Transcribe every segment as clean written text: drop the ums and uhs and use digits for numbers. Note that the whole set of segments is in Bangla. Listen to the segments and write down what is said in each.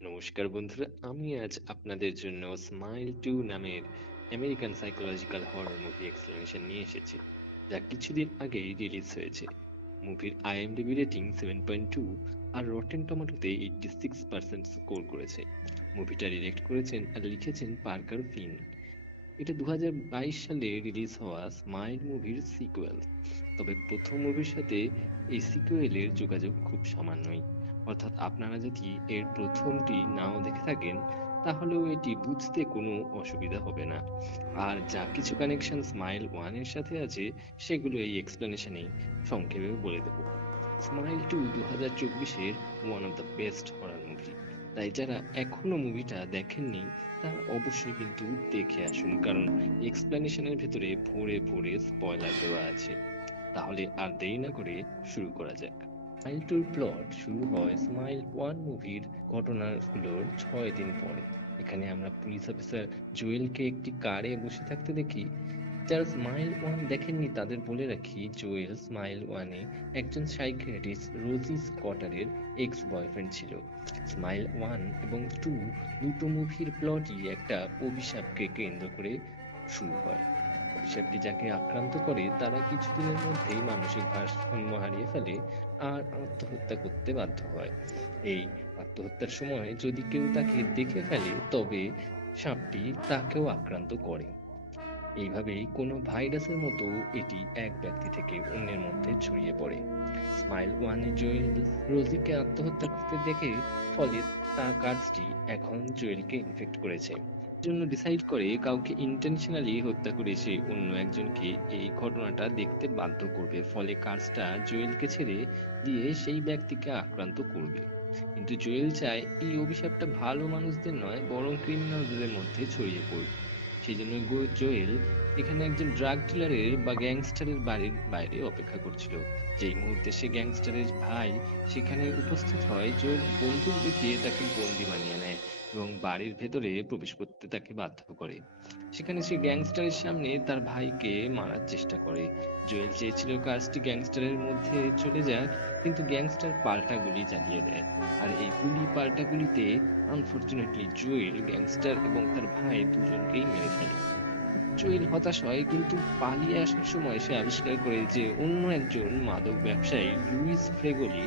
নমস্কার বন্ধুরা, আমি আজ আপনাদের জন্য স্মাইল টু নামের American psychological horror movie explanation নিয়ে এসেছি, যা কিছুদিন আগেই রিলিজ হয়েছে। মুভির আইএমডিবি রেটিং 7.2 আর রটেন টমেটোতে 86% স্কোর করেছে। মুভিটা ডিরেক্ট করেছেন আর লিখেছেন পার্কার ফিন। এটা 2022 সালে রিলিজ হওয়া স্মাইল মুভির সিকুয়েল। তবে প্রথম মুভির সাথে এই সিকুয়েলের যোগাযোগ খুব সামান্যই। অর্থাৎ আপনারা যদি এর প্রথমটি নাও দেখে থাকেন, তাহলেও এটি বুঝতে কোনো অসুবিধা হবে না। আর যা কিছু কানেকশন স্মাইল ওয়ানের সাথে আছে, সেগুলো এই এক্সপ্লেনেশনেই সংক্ষেপে বলে দেব। স্মাইল টু 2024-এর one of the best horror movie. তাই যারা এখনো মুভিটা দেখেননি, তারা অবশ্যই কিন্তু দেখে আসুন, কারণ এক্সপ্লেনেশনের ভেতরে ভরে ভরে স্পয়লার দেওয়া আছে। তাহলে আর দেরি না করে শুরু করা যাক। স্মাইল টুর প্লট শুরু হয় স্মাইল ওয়ান মুভির ঘটনাগুলোর 6 দিন পরে। এখানে আমরা পুলিশ অফিসার জুয়েলকে একটি কারে বসে থাকতে দেখি। যারা স্মাইল ওয়ান দেখেননি তাদের বলে রাখি, জুয়েল স্মাইল ওয়ানে একজন সাইকিয়াট্রিস্ট রোজি স্কটারের এক্স বয়ফ্রেন্ড ছিল। স্মাইল ওয়ান এবং টু দুটো মুভির প্লটই একটা অভিশাপকে কেন্দ্র করে শুরু হয়। অভিশাপটি যাকে আক্রান্ত করে তারা কিছুদিনের মধ্যেই মানসিক ভারসাম্য হারিয়ে ফেলে আর আত্মহত্যা করতে বাধ্য হয়। এই আত্মহত্যার সময় যদি কেউ তাকে দেখে ফেলে, তবে সাপটি তাকেও আক্রান্ত করে। এইভাবেই কোনো ভাইরাসের মতো এটি এক ব্যক্তি থেকে অন্যের মধ্যে ছড়িয়ে পড়ে। স্মাইল ওয়ানে জুয়েল রোজিকে আত্মহত্যা করতে দেখে, ফলে তার কাজটি এখন জুয়েলকে ইনফেক্ট করেছে। জন্য ডিসাইড করে কাউকে ইন্টেনশনালি হত্যা করে সে অন্য একজনকে এই ঘটনাটা দেখতে বাধ্য করবে, ফলে কাজটা জুয়েলকে ছেড়ে দিয়ে সেই ব্যক্তিকে আক্রান্ত করবে। কিন্তু জুয়েল চায় এই অভিশাপটা ভালো মানুষদের নয়, বরং ক্রিমিনালদের মধ্যে ছড়িয়ে পড়বে। সেই জন্য জোয়েল এখানে একজন ড্রাগ ডিলারের বা গ্যাংস্টারের বাড়ির বাইরে অপেক্ষা করছিল। যেই মুহূর্তে সে গ্যাংস্টারের ভাই সেখানে উপস্থিত হয়, জোয়েল বন্দুক দেখিয়ে তাকে বন্দি বানিয়ে নেয় এবং বাড়ির ভেতরে প্রবেশ করতে তাকে বাধ্য করে। সেখানে সে গ্যাংস্টারের সামনে তার ভাইকে মারার চেষ্টা করে। জোয়েল চেয়েছিল কাজটি গ্যাংস্টারের মধ্যে চলে যাক, কিন্তু গ্যাংস্টার পাল্টা গুলি চালিয়ে দেয়। আর এই গুলি পাল্টা গুলিতে আনফরচুনেটলি জুয়েল, গ্যাংস্টার এবং তার ভাই দুজনকেই মেরে ফেলে। জুয়েল হতাশ হয়, কিন্তু পালিয়ে আসার সময় সে আবিষ্কার করে যে অন্য একজন মাদক ব্যবসায়ী লুইস ফ্রেগোলি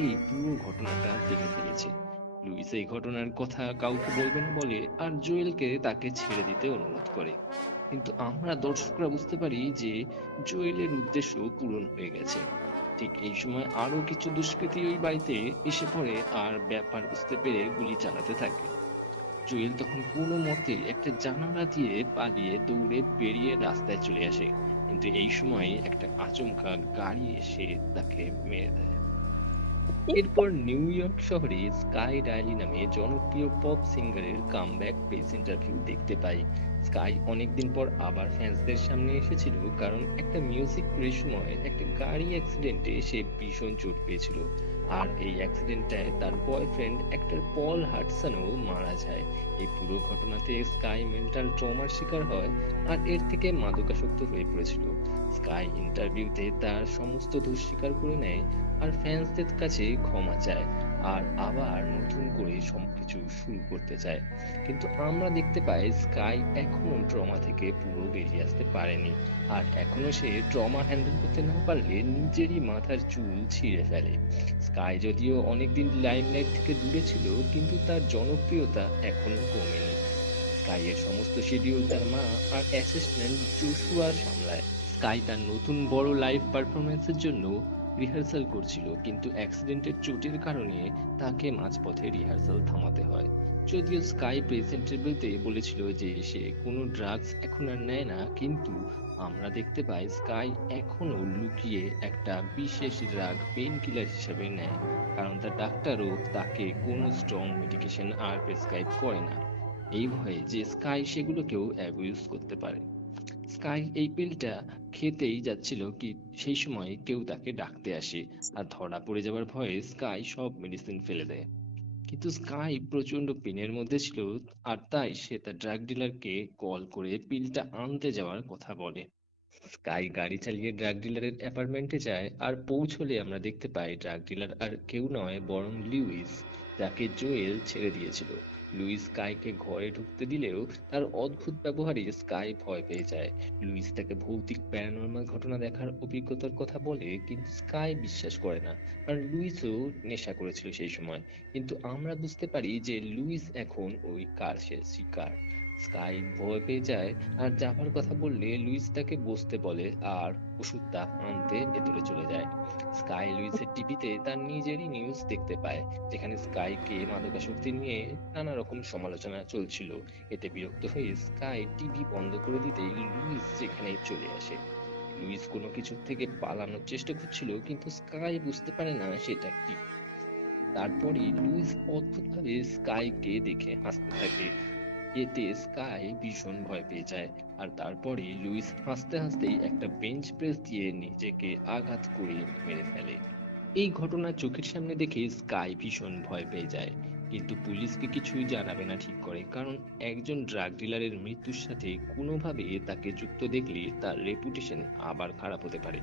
এই পুরো ঘটনাটা দেখে ফেলেছে। লুইস এই ঘটনার কথা কাউকে বলবে না বলে আর জুয়েলকে তাকে ছেড়ে দিতে অনুরোধ করে। কিন্তু আমরা দর্শকরা বুঝতে পারি যে জুয়েলের উদ্দেশ্য পূরণ হয়ে গেছে। ঠিক এই সময় আরো কিছু দুষ্কৃতী ওই বাড়িতে এসে পড়ে আর ব্যাপার বুঝতে পেরে গুলি চালাতে থাকে। জুয়েল তখন কোনো মতে একটা জানালা দিয়ে পালিয়ে দৌড়ে বেরিয়ে রাস্তায় চলে আসে, কিন্তু এই সময় একটা আচমকা গাড়ি এসে তাকে মেরে দেয়। এরপর নিউ ইয়র্ক শহরে স্কাই ডায়ালি নামে জনপ্রিয় পপ সিঙ্গারের কামব্যাক প্রেস ইন্টারভিউ দেখতে পাই। স্কাই অনেকদিন পর আবার ফ্যান্সদের সামনে এসেছিল, কারণ একটা মিউজিক ট্যুরের সময় একটা গাড়ি অ্যাক্সিডেন্টে সে ভীষণ চোট পেয়েছিল। আর এই অ্যাক্সিডেন্টটায় তার বয়ফ্রেন্ড অ্যাক্টর পল হাডসনও মারা যায়। এই পুরো ঘটনাতে স্কাই মেন্টাল ট্রমার শিকার হয় আর এর থেকে মাদকাসক্ত হয়ে পড়েছিল। স্কাই ইন্টারভিউতে তার সমস্ত দোষ স্বীকার করে নেয় আর ফ্যান্সদের কাছে ক্ষমা চায় আর আবার নতুন করে সবকিছু শুরু করতে চায়। কিন্তু আমরা দেখতে পাই স্কাই এখনো ট্রমা থেকে পুরো বেরিয়ে আসতে পারেনি, আর এখনো সে ট্রমা হ্যান্ডেল করতে না পারলে নিজেরই মাথার চুল ছিঁড়ে ফেলে। স্কাই যদিও অনেকদিন লাইমলাইট থেকে দূরে ছিল, কিন্তু তার জনপ্রিয়তা এখনো কমেনি। স্কাইয়ের সমস্ত শিডিউল তার মা আর অ্যাসিস্ট্যান্ট জোশুয়া সামলায়। স্কাই তার নতুন বড় লাইভ পারফরমেন্সের জন্য রিহার্সাল করছিল, কিন্তু অ্যাক্সিডেন্টের চোটের কারণে তাকে মাঝপথে রিহার্সাল থামাতে হয়। যদিও স্কাই প্রেজেন্টেবলতে বলেছিল যে সে কোনো ড্রাগস এখন আর নেয় না, কিন্তু আমরা দেখতে পাই স্কাই এখনো লুকিয়ে একটা বিশেষ ড্রাগ পেইন কিলার হিসেবে নেয়, কারণ তার ডাক্তারও তাকে কোনো স্ট্রং মেডিকেশন আর প্রেসক্রাইব করে না, এই ভয়ে যে স্কাই সেগুলোকেও অ্যাবিউজ করতে পারে। স্কাই এই পিলটা খেতেই যাচ্ছিল কি সেই সময় কেউ তাকে ডাকতে আসে, আর ধরা পড়ে যাবার ভয়ে স্কাই সব মেডিসিন ফেলে দেয়। কিন্তু স্কাই প্রচন্ড পেনের মধ্যে ছিল, আর তাই সে তার ড্রাগ ডিলারকে কল করে পিলটা আনতে যাওয়ার কথা বলে। স্কাই গাড়ি চালিয়ে ড্রাগ ডিলারের অ্যাপার্টমেন্টে যায়, আর পৌঁছলে আমরা দেখতে পাই ড্রাগ ডিলার আর কেউ নয় বরং লুইস, যাকে জোয়েল ছেড়ে দিয়েছিল। লুইস স্কাইকে ঘরে ঢুকতে দিলেও তার অদ্ভুত ব্যবহারে স্কাই ভয় পেয়ে যায়। লুইস তাকে ভৌতিক প্যারানর্মাল ঘটনা দেখার অভিজ্ঞতার কথা বলে, কিন্তু স্কাই বিশ্বাস করে না, কারণ লুইসও নেশা করেছিল সেই সময়। কিন্তু আমরা বুঝতে পারি যে লুইস এখন ওই কার্সের শিকার। স্কাই ভয় পেয়ে যায়, আর যাবার কথা বললে লুইস তাকে বসতে বলে আর ওষুধটা আনতে ভেতরে চলে যায়। স্কাই লুইসের টিভিতে তার নিজেরই নিউজ দেখতে পায়, যেখানে স্কাইকে মাদকাসক্তি নিয়ে নানা রকম সমালোচনা চলছিল। এতে বিরক্ত হয়ে স্কাই টিভি বন্ধ করে দিতেই লুইস সেখানেই চলে আসে। লুইস কোনো কিছু থেকে পালানোর চেষ্টা করছিল, কিন্তু স্কাই বুঝতে পারে না সেটা কি। তারপরই লুইস অদ্ভুতভাবে স্কাইকে দেখে হাসতে থাকে। এতে স্কাই ভীষণ ভয় পেয়ে যায়, আর তারপরে লুইস হাসতে হাসতেই একটা বেঞ্চ প্রেস দিয়ে নিজেকে আঘাত করে মেরে ফেলে। এই ঘটনা চোখের সামনে দেখে স্কাই ভীষণ ভয় পেয়ে যায়, কিন্তু পুলিশকে কিছুই জানাবে না ঠিক করে, কারণ একজন ড্রাগ ডিলারের মৃত্যুর সাথে কোনোভাবে তাকে যুক্ত দেখলে তার রেপুটেশন আবার খারাপ হতে পারে।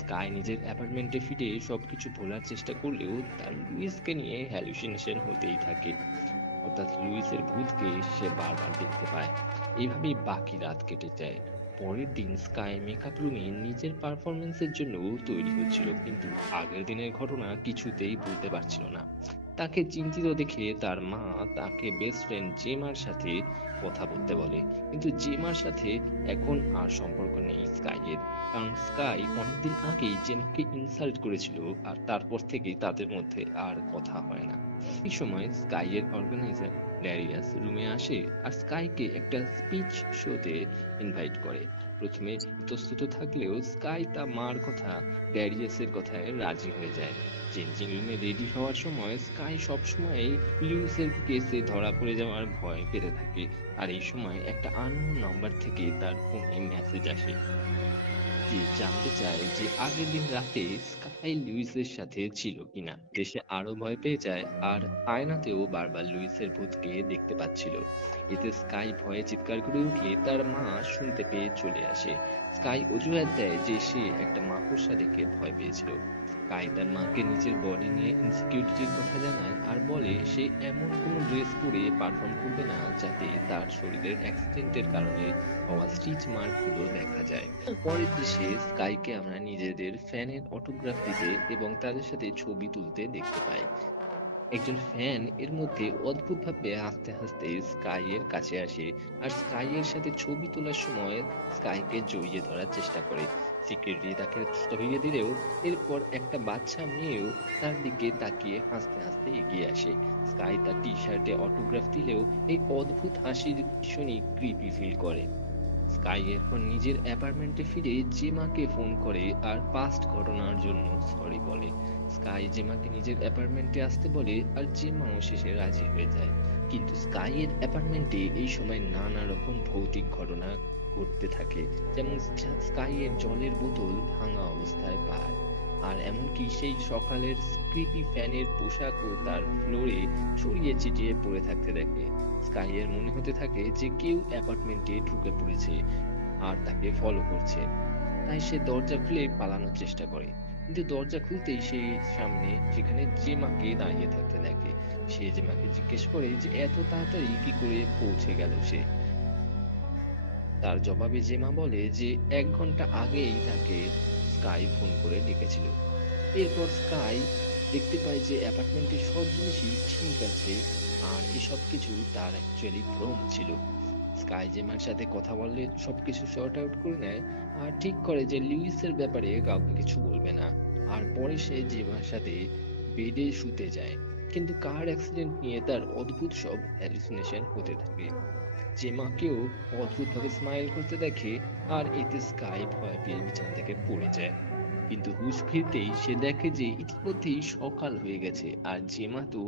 স্কাই নিজের অ্যাপার্টমেন্টে ফিরে সবকিছু ভোলার চেষ্টা করলেও তার লুইসকে নিয়ে হ্যালুসিনেশন হতেই থাকে। অর্থাৎ লুইসের ভূতকে সে বারবার দেখতে পায়। এইভাবেই বাকি রাত কেটে যায়। পরের দিন স্কাই মেকআপ রুমে নিজের পারফরমেন্সের জন্য তৈরি হচ্ছিল, কিন্তু আগের দিনের ঘটনা কিছুতেই ভুলতে পারছিল না। তাকে চিন্তিত দেখে তার মা তাকে বেস্ট ফ্রেন্ড জেমার সাথে কথা বলতে বলে, কিন্তু জেমার সাথে এখন আর সম্পর্ক নেই স্কাইয়ের, কারণ স্কাই অনেকদিন আগেই জেমাকে ইনসাল্ট করেছিল, আর তারপর থেকেই তাদের মধ্যে আর কথা হয় না। এই সময় স্কাইয়ের অর্গানাইজার ড্যারিয়াস রুমে আসে আর স্কাইকে একটা স্পিচ শোতে ইনভাইট করে। প্রথমে ইতস্তত থাকলেও স্কাই তার মার কথা ড্যারিয়াসের কথায় রাজি হয়ে যায়। চেঞ্জিং রুমে রেডি হওয়ার সময় স্কাই সবসময় লুইসের কেসে ধরা পড়ে যাওয়ার ভয় পেতে থাকে, আর এই সময় একটা আননোন নাম্বার থেকে তার ফোনে মেসেজ আসে, যে জানতে চায় যে আগের দিন রাতে স্কাই লুইসের সাথে ছিল কিনা। দেশে আরো ভয় পেয়ে যায়, আর আয়নাতেও বারবার লুইসের ভূতকে দেখতে পাচ্ছিল। এতে স্কাই ভয়ে চিৎকার করে উঠলে তার মা শুনতে পেয়ে চলে আসে। স্কাই অজুহাত দেয় যে সে একটা মাকড়সা দেখে ভয় পেয়েছিল। স্কাই তার মাকে নিজের বডি নিয়ে ইনসিকিউরিটির কথা জানায়, আর বলে সে এমন কোনো ড্রেস পরে পারফর্ম করবে না যাতে তার শরীরের অ্যাক্সিডেন্টের কারণে হওয়া স্টিচ মার্ক গুলো দেখা যায়। পরের দৃশ্যে স্কাইকে আমরা নিজেদের ফ্যানের অটোগ্রাফ দিতে এবং তাদের সাথে ছবি তুলতে দেখতে পাই। একজন ফ্যান এর মধ্যে অদ্ভুতভাবে হাসতে হাসতে স্কাই এর কাছে আসে, আর স্কাই এর সাথে ছবি তোলার সময় স্কাইকে জড়িয়ে ধরার চেষ্টা করে। সিকিউরিটি তাকে সরিয়ে দিলেও এরপর একটা বাচ্চা মেয়েও তার দিকে তাকিয়ে হাসতে হাসতে এগিয়ে আসে। স্কাই তার টি শার্টে অটোগ্রাফ দিলেও এই অদ্ভুত হাসির ভীষণই ক্রিপি ফিল করে। স্কাই এরপর নিজের অ্যাপার্টমেন্টে ফিরে জেমাকে ফোন করে আর পাস্ট ঘটনার জন্য সরি বলে। স্কাই জেমাকে নিজের অ্যাপার্টমেন্টে আসতে বলে, আর জেমাও শেষে রাজি হয়ে যায়। কিন্তু স্কাই এর অ্যাপার্টমেন্টে এই সময় নানা রকম ভৌতিক ঘটনা ঘটতে থাকে, যেমন স্কাই এর জলের বোতল ভাঙা অবস্থায় পায়, আর এমনকি সেই সকালের ক্রিপি ফ্যানের পোশাকও তার ফ্লোরে ছড়িয়ে ছিটিয়ে পড়ে থাকতে দেখে। স্কাই এর মনে হতে থাকে যে কেউ অ্যাপার্টমেন্টে ঢুকে পড়েছে আর তাকে ফলো করছে। তাই সে দরজা খুলে পালানোর চেষ্টা করে, কিন্তু দরজা খুলতেই সে সামনে সেখানে জেমাকে দাঁড়িয়ে থাকতে দেখে। সে জেমাকে জিজ্ঞেস করে যে এত তাড়াতাড়ি কি করে পৌঁছে গেল সে। তার জবাবে জেমা বলে যে 1 ঘন্টা আগেই তাকে স্কাই ফোন করে ডেকেছিল। এরপর স্কাই দেখতে পায় যে অ্যাপার্টমেন্টের সব জিনিসই ঠিক আছে, আর এসব কিছু তার অ্যাকচুয়ালি ভ্রম ছিল। স্কাই জেমার সাথে কথা বললে সবকিছু সর্ট আউট করে নেয়, আর ঠিক করে যে লুইসের ব্যাপারে কাউকে কিছু বলবে না। আর পরে সে জেমার সাথে বেডে শুতে যায়, কিন্তু কার অ্যাক্সিডেন্ট নিয়ে তার অদ্ভুত সব হ্যালুসিনেশন হতে থাকে। জেমাকেও অদ্ভুতভাবে স্মাইল করতে দেখে, আর এতে স্কাই ভয় পেয়ে বিছানা থেকে পড়ে যায়। কিন্তু হুঁশ ফিরতেই সে দেখে যে ইতিমধ্যেই সকাল হয়ে গেছে, আর জেমা তো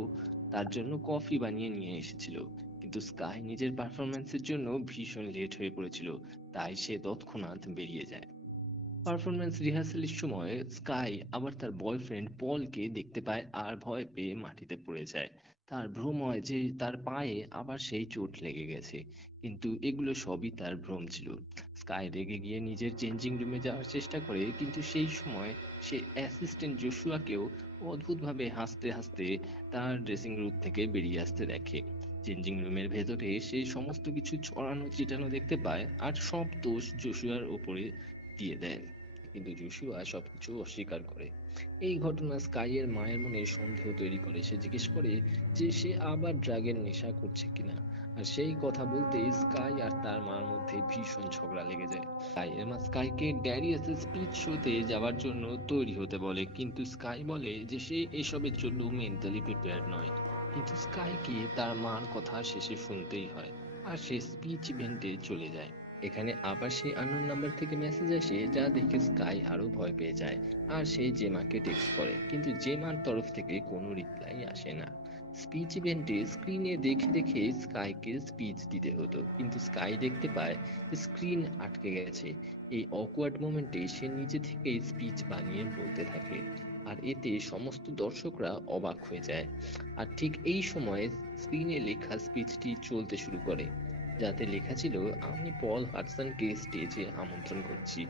তার জন্য কফি বানিয়ে নিয়ে এসেছিল। কিন্তু স্কাই নিজের পারফরম্যান্সের জন্য ভীষণ লেট হয়ে পড়েছিল, তাই সে তৎক্ষণাৎ বেরিয়ে যায়। পারফরমেন্স রিহার্সালের সময় স্কাই আবার তার বয়ফ্রেন্ড পলকে দেখতে পায় আর ভয় পেয়ে মাটিতে পড়ে যায়। তার ভ্রম হয় যে তার পায়ে আবার সেই চোট লেগে গেছে, কিন্তু এগুলো সবই তার ভ্রম ছিল। স্কাই রেগে গিয়ে নিজের চেঞ্জিং রুমে যাওয়ার চেষ্টা করে, কিন্তু সেই সময় সে অ্যাসিস্ট্যান্ট জোশুয়াকেও অদ্ভুতভাবে হাসতে হাসতে তার ড্রেসিং রুম থেকে বেরিয়ে আসতে দেখে। চেঞ্জিং রুমের ভেতরে সে সমস্ত কিছু ছড়ানো ছিটানো দেখতে পায় আর সব দোষ জোশুয়ার ওপরে দিয়ে দেয়, কিন্তু জোশুয়া সবকিছু অস্বীকার করে। এই ঘটনা স্কাইয়ের মায়ের মনে সন্দেহ তৈরি করে। সে জিজ্ঞেস করে যে সে আবার ড্রাগের নেশা করছে কিনা। আর সেই কথা বলতে স্কাই আর তার মার মধ্যে ভীষণ ঝগড়া লেগে যায়। স্কাইয়ের মা স্কাইকে ড্যারিয়াসের স্পিচ শোতে যাওয়ার জন্য তৈরি হতে বলে, কিন্তু স্কাই বলে যে সে এসবের জন্য মেন্টালি প্রিপেয়ার্ড নয়। কিন্তু স্কাইকে তার মার কথা শেষে শুনতেই হয়, আর সে স্পিচ ইভেন্টে চলে যায়। এখানে আবার সেই আননোন নাম্বার থেকে মেসেজ আসে, যা দেখে স্কাই আরো ভয় পেয়ে যায়। আর সে জেমাকে টেক্সট করে, কিন্তু জেমার তরফ থেকে কোনো রিপ্লাই আসে না। স্পিচ ইভেন্টে স্ক্রিনে দেখে দেখে স্কাইকে স্পিচ দিতে হতো, কিন্তু স্কাই দেখতে পায় স্ক্রিন আটকে গেছে। এই অকওয়ার্ড মোমেন্টে সে নিজে থেকেই স্পিচ বানিয়ে বলতে থাকে, আর এতে সমস্ত দর্শকরা অবাক হয়ে যায়। আর ঠিক এই সময় স্ক্রিনে লেখা স্পিচটি চলতে শুরু করে, যাতে লেখা ছিল, আমি পল হাডসনকে স্টেজে আমন্ত্রণ করছি।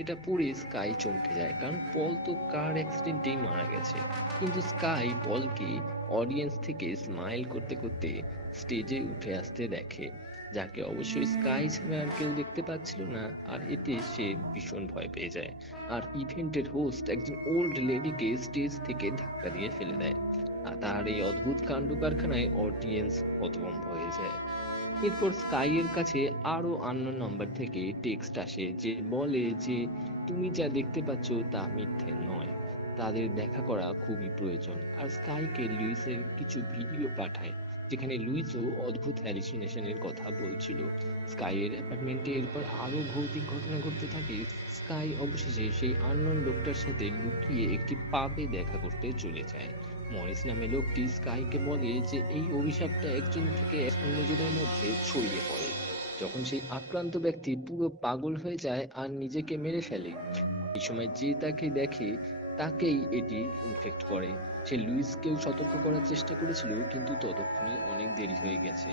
এটা পড়ে স্কাই চমকে যায়, কারণ পল তো কার অ্যাক্সিডেন্টেই মারা গেছে। কিন্তু স্কাই পলকে অডিয়েন্স থেকে স্মাইল করতে করতে স্টেজে উঠে আসতে দেখে, যাকে অবশ্যই স্কাই ছাড়া আর কেউ দেখতে পাচ্ছিল না। আর এতে সে ভীষণ ভয় পেয়ে যায়, আর ইভেন্টের হোস্ট একজন ওল্ড লেডিকে স্টেজ থেকে ধাক্কা দিয়ে ফেলে দেয়। আর তার এই অদ্ভুত কাণ্ড কারখানায় অডিয়েন্স হতভম্ব হয়ে যায়। এরপর স্কাই এর কাছে আরো আননোন নাম্বার থেকে টেক্সট আসে, যে বলে যে তুমি যা দেখতে পাচ্ছ তা মিথ্যে নয়, তাদের দেখা করা খুবই প্রয়োজন। আর স্কাইকে লুইসের কিছু ভিডিও পাঠায়, যেখানে লুইসও অদ্ভুত হ্যালুসিনেশনের কথা বলছিল। স্কাইয়ের অ্যাপার্টমেন্টে এরপর আরো ভৌতিক ঘটনা ঘটতে থাকে। স্কাই অবশেষে সেই আননোন লোকটার সাথে লুকিয়ে একটি পাবে দেখা করতে চলে যায়। মরিস নামে লোকটি স্কাইকে বলে যে এই অভিশাপটা একজন থেকে অন্যজনের মধ্যে ছড়িয়ে পড়ে, যখন সেই আক্রান্ত ব্যক্তি পুরো পাগল হয়ে যায় আর নিজেকে মেরে ফেলে। এই সময় যে তাকে দেখে তাকেই এটি ইনফেক্ট করে। সে লুইসকেও সতর্ক করার চেষ্টা করেছিল, কিন্তু ততক্ষণে অনেক দেরি হয়ে গেছে।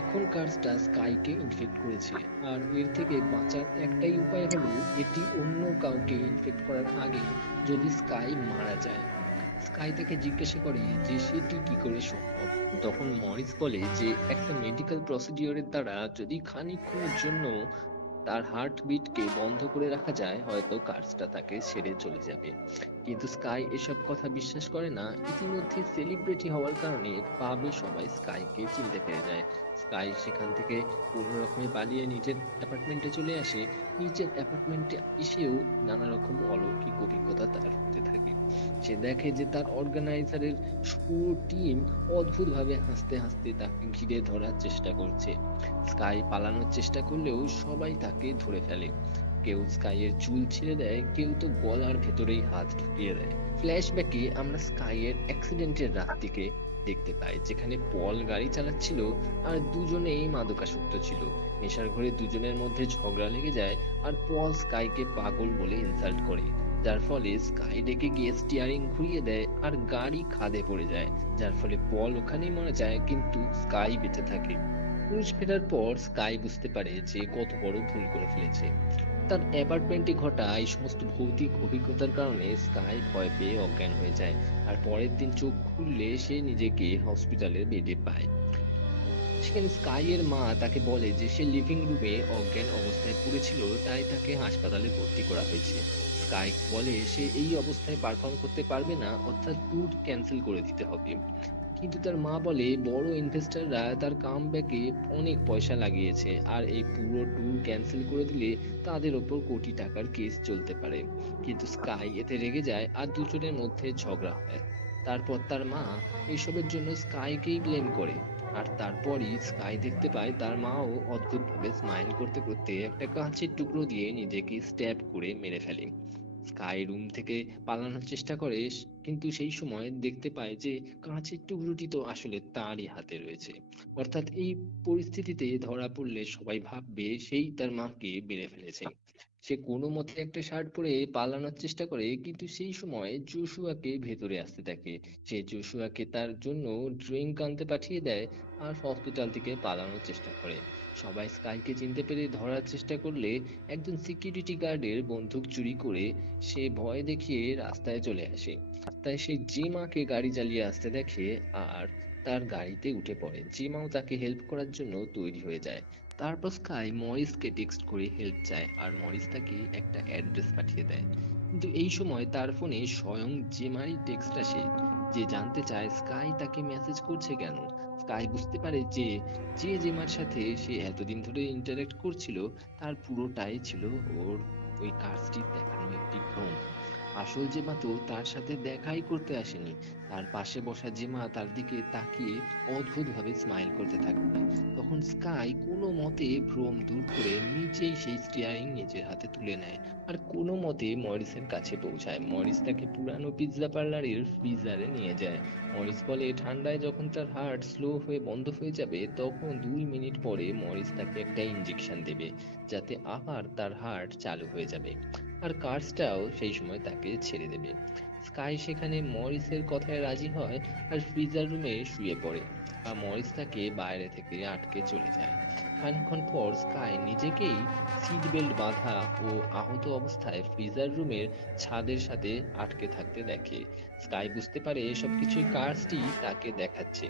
এখন কার্সটা স্কাইকে ইনফেক্ট করেছে, আর এর থেকে বাঁচার একটাই উপায় হলো এটি অন্য কাউকে ইনফেক্ট করার আগে যদি স্কাই মারা যায়। স্কাই তাকে জিজ্ঞাসা করে যে সেটি কি করে সম্ভব। তখন মরিস বলে যে একটা মেডিকেল প্রসিডিওরের দ্বারা যদি খানিকক্ষণের জন্য তার হার্টবিটকে বন্ধ করে রাখা যায়, হয়তো কার্সটা তাকে ছেড়ে চলে যাবে। কিন্তু স্কাই এসব কথা বিশ্বাস করে না। ইতিমধ্যে সেলিব্রিটি হওয়ার কারণে পাবে সবাই স্কাইকে চিনতে পেরে যায়। স্কাই সেখান থেকে কোনো রকমে পালিয়ে নিজের অ্যাপার্টমেন্টে চলে আসে। নিজের অ্যাপার্টমেন্টে এসেও নানা রকম অলৌকিক অভিজ্ঞতা তার হতে থাকে। সে দেখে যে তার অর্গানাইজারের পুরো টিম অদ্ভুতভাবে হাসতে হাসতে তাকে ঘিরে ধরার চেষ্টা করছে। স্কাই পালানোর চেষ্টা করলেও সবাই তাকে ধরে ফেলে। কেউ স্কাইয়ের চুল ছিঁড়ে দেয়, কেউ তো গলার ভেতরেই হাত ঢুকিয়ে দেয়। ফ্ল্যাশব্যাকে আমরা স্কাইয়ের অ্যাক্সিডেন্টের রাতটিকে দেখতে পাই, যেখানে পল গাড়ি চালাচ্ছিল আর দুজনেই মাদকাসক্ত ছিল। নেশার ঘরে দুজনের মধ্যে ঝগড়া লেগে যায়, আর পল স্কাইকে পাগল বলে ইনসাল্ট করে, যার ফলে স্কাই ডেকে গিয়ে স্টিয়ারিং ঘুরিয়ে দেয় আর গাড়ি খাদে পড়ে যায়, যার ফলে পল ওখানেই মারা যায়, কিন্তু স্কাই বেঁচে থাকে। হুশ ফেরার পর স্কাই বুঝতে পারে যে কত বড় ভুল করে ফেলেছে। তার অ্যাপার্টমেন্টে ঘটা এই সমস্ত ভৌতিক অভিজ্ঞতার কারণে স্কাই ভয় পেয়ে অজ্ঞান হয়ে যায়। আর পরের দিন চোখ খুললে সে নিজেকে হসপিটালের বেডে পায়। সেখানে স্কাই এর মা তাকে বলে যে সে লিভিং রুমে অজ্ঞান অবস্থায় পড়েছিল, তাই তাকে হাসপাতালে ভর্তি করা হয়েছে। স্কাই বলে সে এই অবস্থায় পারফর্ম করতে পারবে না, অর্থাৎ ট্যুর ক্যান্সেল করে দিতে হবে। কিন্তু তার মা বলে বড় ইনভেস্টররা তার কামব্যাকে অনেক পয়সা লাগিয়েছে, আর এই পুরো ট্যুর ক্যান্সেল করে দিলে তাদের ওপর কোটি টাকার কেস চলতে পারে। কিন্তু স্কাই এতে রেগে যায় আর দুজনের মধ্যে ঝগড়া হয়। তারপর তার মা এসবের জন্য স্কাইকেই ব্লেম করে। আর তারপরই স্কাই দেখতে পায় তার মাও অদ্ভুতভাবে স্মাইল করতে করতে একটা কাঁচের টুকরো দিয়ে নিজেকে স্ট্যাব করে মেরে ফেলে। স্কাই রুম থেকে পালানোর চেষ্টা করে, কিন্তু সেই সময় দেখতে পায় যে কাঁচের টুকরোটি তো আসলে তারই হাতে রয়েছে। অর্থাৎ এই পরিস্থিতিতে ধরা পড়লে সবাই ভাববে সেই তার মাকে মেরে ফেলেছে। সে কোনো মতে একটা শার্ট পরে পালানোর চেষ্টা করে, কিন্তু সেই সময় জোশুয়াকে ভেতরে আসতে দেখে। সে জোশুয়াকে তার জন্য ড্রিঙ্ক আনতে পাঠিয়ে দেয় আর হসপিটাল থেকে পালানোর চেষ্টা করে। সবাই স্কাইকে চিনতে পেরে ধরার চেষ্টা করলে একজন সিকিউরিটি গার্ডের বন্দুক চুরি করে সে ভয় দেখিয়ে রাস্তায় চলে আসে। রাস্তায় সে জিমাকে গাড়ি চালিয়ে আসতে দেখে আর তার গাড়িতে উঠে পড়ে। জিমাও তাকে হেল্প করার জন্য তৈরি হয়ে যায়। তারপর স্কাই মরিসকে টেক্সট করে হেল্প চায় আর মরিস তাকে একটা অ্যাড্রেস পাঠিয়ে দেয়। কিন্তু এই সময় তার ফোনে স্বয়ং জেমারই টেক্সট আসে, যে জানতে চায় স্কাই তাকে মেসেজ করছে কেন। স্কাই বুঝতে পারে যে যে জেমার সাথে সে এতদিন ধরে ইন্টারঅ্যাক্ট করছিল তার পুরোটাই ছিল ওর ওই কাজটি দেখানো একটি ভ্রম। আসল জেমা তো তার সাথে দেখাই করতে আসেনি। তার পাশে বসা জেমা তার দিকে তাকিয়ে অদ্ভুতভাবে স্মাইল করতে থাকবে। তখন স্কাই কোনো মতে ভ্রম দূর করে নিজেই সেই স্টিয়ারিং নিজের হাতে তুলে নেয় আর কোনো মতে মরিসের কাছে পৌঁছায়। মরিস তাকে পুরানো পিৎজা পার্লারের ফ্রিজারে নিয়ে যায়। মরিস বলে ঠান্ডায় যখন তার হার্ট স্লো হয়ে বন্ধ হয়ে যাবে তখন 2 মিনিট পরে মরিস তাকে একটা ইঞ্জেকশন দেবে, যাতে আবার তার হার্ট চালু হয়ে যাবে আর কার্সটাও সেই সময় তাকে ছেড়ে দেবে। স্কাই সেখানে মরিসের কথায় রাজি হয় আর ফ্রিজার রুমে শুয়ে পড়ে, আর মরিস তাকে বাইরে থেকে আটকে চলে যায়। খানিকক্ষণ পর স্কাই নিজেকেই সিট বেল্ট বাঁধা ও আহত অবস্থায় ফ্রিজার রুমের ছাদের সাথে আটকে থাকতে দেখে। স্কাই বুঝতে পারে এসব কিছুই কার্সটি তাকে দেখাচ্ছে।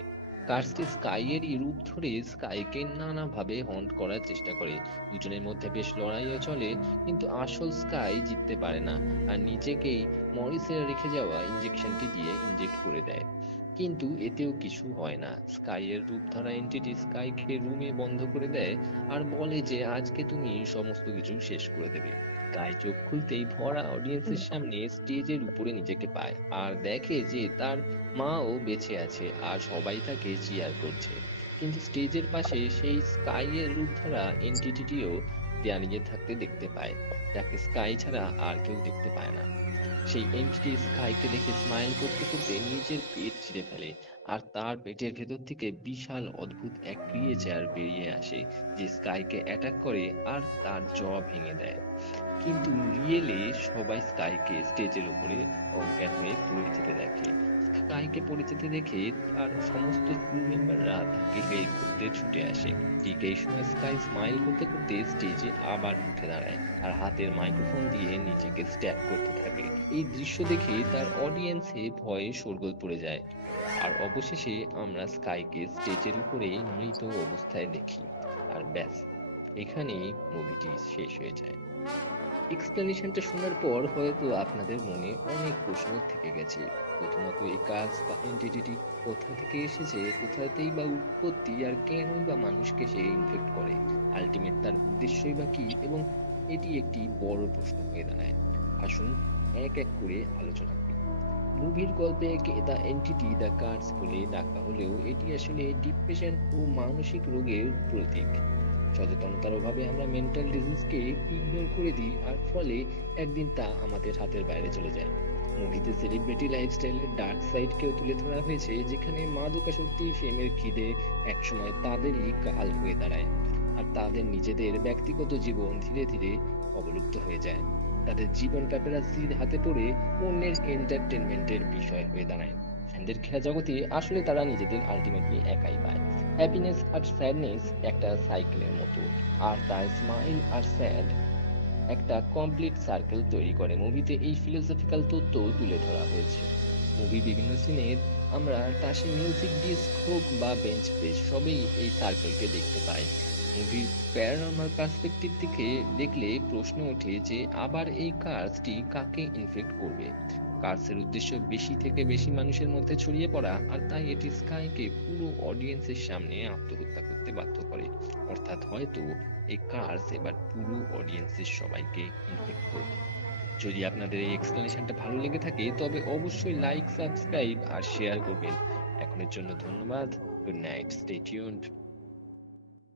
কার্সটি স্কাইয়েরই রূপ ধরে স্কাইকে নানাভাবে হন্ট করার চেষ্টা করে। দুজনের মধ্যে বেশ লড়াইও চলে, কিন্তু আসল স্কাই জিততে পারে না আর নিজেকেই মরিসের রেখে যাওয়া ইঞ্জেকশনটি দিয়ে ইনজেক্ট করে দেয়। কিন্তু এতেও কিছু হয় না। স্কাইয়ের রূপ ধরা এন্টিটি স্কাইকে রুমে বন্ধ করে দেয় আর বলে যে আজকে তুমি সমস্ত কিছু শেষ করে দেবে। স্কাই চোখ খুলতেই ভরা অডিয়েন্সের সামনে স্টেজের উপরে নিজেকে পায় আর দেখে যে তার মাও বেঁচে আছে আর সবাই তাকে চিয়ার করছে। কিন্তু স্টেজের পাশে সেই স্কাইয়ের রূপ ধরা এন্টিটিটিও দাঁড়িয়ে থাকতে দেখতে পায়, যাকে স্কাই ছাড়া আর কেউ দেখতে পায় না। সেই এন্টিটি স্কাইকে দেখে স্মাইল করতে করতে নিজের পেট চিরে ফেলে আর তার পেটের ভেতর থেকে বিশাল অদ্ভুত এক ক্রিয়েচার বেরিয়ে আসে, যে স্কাইকে অ্যাটাক করে আর তার জ ভেঙে দেয়। কিন্তু রিয়েলে সবাই স্কাইকে স্টেজের উপরে অজ্ঞান হয়ে পড়ে যেতে দেখে। স্কাইকে পড়ে যেতে দেখে তার সমস্ত ক্রু মেম্বাররা তাকে হেল্প করতে ছুটে আসে। ঠিক এই সময় স্কাই স্মাইল করতে করতে স্টেজে আবার উঠে দাঁড়ায় আর হাতের মাইক্রোফোন দিয়ে নিজেকে স্ট্যাপ করতে থাকে। এই দৃশ্য দেখে তার অডিয়েন্সে ভয়ে শোরগোল পড়ে যায় আর অবশেষে আমরা স্কাইকে স্টেজের উপরে মৃত অবস্থায় দেখি। আর ব্যাস, এখানেই মুভিটি শেষ হয়ে যায়। এক্সপ্লেনেশনটা শোনার পর হয়তো আপনাদের মনে অনেক প্রশ্ন থেকে গেছে। প্রথমত, এই কাজ বা এন্টিটি কোথা থেকে এসেছে, কোথাতেই বা উৎপত্তি, আর কেনই বা মানুষকে সে ইনফেক্ট করে, আলটিমেট তার উদ্দেশ্যই বা কি, এবং এটি একটি বড় প্রশ্ন হয়ে দাঁড়ায়। আসুন এক এক করে আলোচনা করি। মুভির গল্পে একে দ্য এন্টিটি দ্য কার্স বলে ডাকা হলেও এটি আসলে ডিপ্রেশন ও মানসিক রোগের প্রতীক। সচেতনতার অভাবে আমরা মেন্টাল ডিজিজকে ইগনোর করে দিই আর ফলে একদিন তা আমাদের হাতের বাইরে চলে যায়। মুভিতে সেলিব্রিটি লাইফস্টাইলের ডার্ক সাইডকেও তুলে ধরা হয়েছে, যেখানে মাদকাসক্তি, ফেমের খিদে একসময় তাদেরই কাল হয়ে দাঁড়ায় আর তাদের নিজেদের ব্যক্তিগত জীবন ধীরে ধীরে অবলুপ্ত হয়ে যায়। তাদের জীবন প্যাপারাজির হাতে পড়ে অন্যের এন্টারটেনমেন্টের বিষয় হয়ে দাঁড়ায়। ফ্যানদের খেলা জগতে আসলে তারা নিজেদের আলটিমেটলি একাই পায়। হ্যাপিনেস আর স্যাডনেস একটা সাইকেলের মতো, আর তার স্মাইল আর স্যাড একটা কমপ্লিট সার্কেল তৈরি করে। মুভিতে এই ফিলোসফিক্যাল তত্ত্ব তুলে ধরা হয়েছে। মুভি বিভিন্ন সিনের আমরা টাসে মিউজিক ডিস্ক হোক বা বেঞ্চ প্রেস, সবই এই সার্কেলকে দেখতে পাই। মুভির প্যারানর্মাল পার্সপেক্টিভ থেকে দেখলে প্রশ্ন ওঠে যে আবার এই কাজটি কাকে ইনফেক্ট করবে। কার্সের উদ্দেশ্য বেশি থেকে বেশি মানুষের মধ্যে ছড়িয়ে পড়া, আর তাই এটি স্কাইকে পুরো অডিয়েন্সের সামনে আত্মহত্যা করতে বাধ্য করে। অর্থাৎ হয়তো এই কার্স এবার পুরো অডিয়েন্সের সবাইকে ইনফেক্ট করবে। যদি আপনাদের এই এক্সপ্লেনেশনটা ভালো লেগে থাকে তবে অবশ্যই লাইক, সাবস্ক্রাইব আর শেয়ার করবেন। এখনের জন্য ধন্যবাদ। Good night, stay tuned.